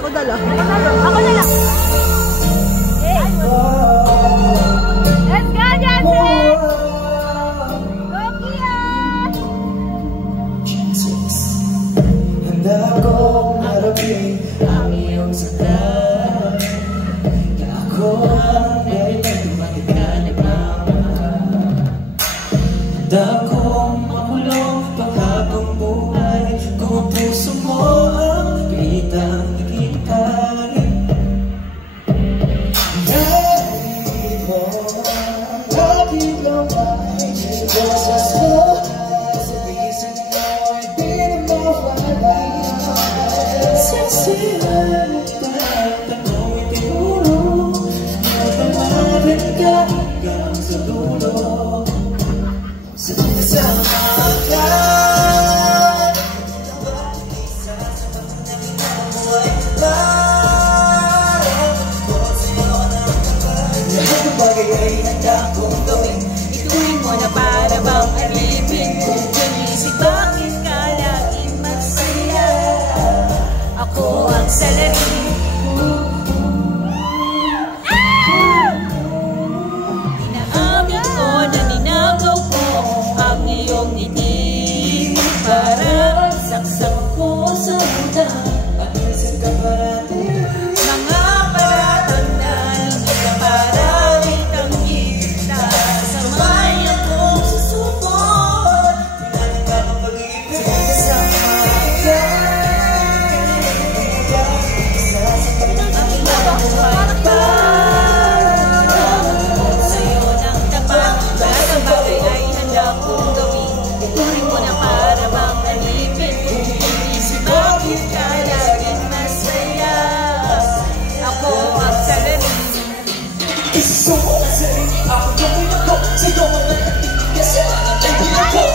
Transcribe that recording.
Ako na lang. Ako na lang. Hey. Let's go, Jansen! Go, Kia! Jesus, handa akong harapin ang iyong saktan. Na ako ang ay nagmalikanip na handa akong makulong paghabang buhay. Kung ang puso mo ang pitang nakikipag. Narinig mo ang aking kamay. Boses mo sa bisang mo ay di na mawala. Sisihan at ako itinuro. Natamarin ka hanggang sa dulo. Sa kasama ka, isa sa mga buhay na lahat ng bagay ay handa kong gawin. Ituloy mo na para bang alipin mo. Isip bakit ka laging magsaya. Ako ang salarin. Inaamin ko na ninagaw ko ang iyong ngiti. Para saksak ko sa muda. Pag-isip ka parating Mga paratang na hindi ka para itang kita. Sabay akong susupot. Tinanin ka ng pag-ibig kasama ka. Ang ibabahuan pa. Sa'yo ng tapat. Lahat ng bagay ay handa kong gawin. Ituloy mo na para bang alipin. Kung inisip bakit ka laging masaya. Ako ang salarin. Isusuko na sa rin ako gawin ako. Sa'yo ang nagtigas. Ay pinako.